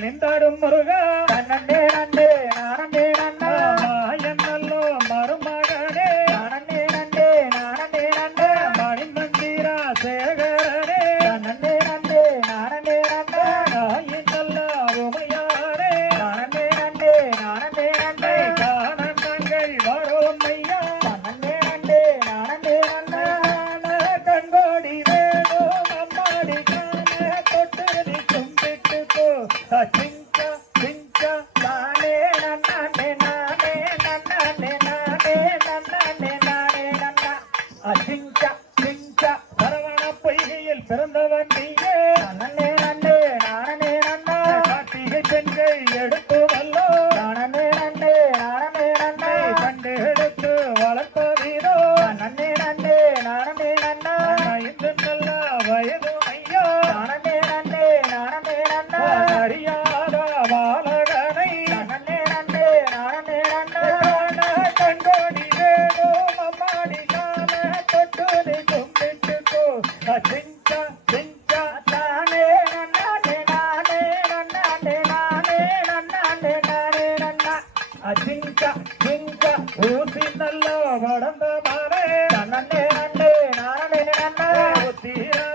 నిందాడు మురుగా. నన్నే నన్నే. నాన్నే నన్నా మాయన్నల్లో మరుమగనే నాన్నే నన్నే నాన్నే నన్నా. మణి మందిరా సేగా I think ஊசி நல்ல வளர்ந்த மாறே நன்னே நன்னே நானே நன்னா தீரோ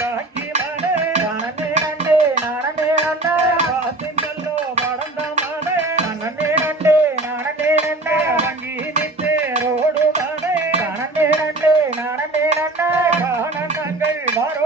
தாக்கி மனே நானே நன்னே நானே நன்னா வாசி நல்ல வளர்ந்த மாறே நன்னே நன்னே நானே நன்னா வங்கி நித்தே ரோடு மானே நானே நன்னே நானே நன்னே நன்னே நானே நன்னா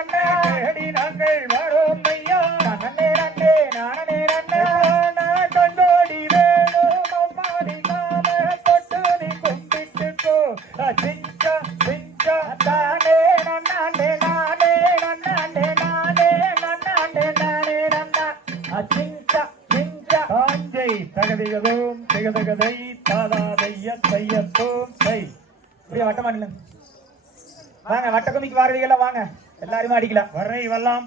நானே நாங்கள் வரோம் ஐயா. நன்னே நன்னே நானே நன்னா கண்டோடி வேணும் அம்மாடி காண தொட்டு நீ கும்பிட்டுக்கோ சிங்கா சிங்கா தானே நன்னானே நானே நன்னானே நானே நன்னானே நானே நன்னா. சிங்கா சிங்கா காஞ்சை தகதிகதோம் திகதகதை தாதாதைய தையத்தோம் தை இப்படி வாங்க வட்ட குமிக்கு வாங்க. எல்லாருமே அடிக்கலாம். வர்றை வரலாம்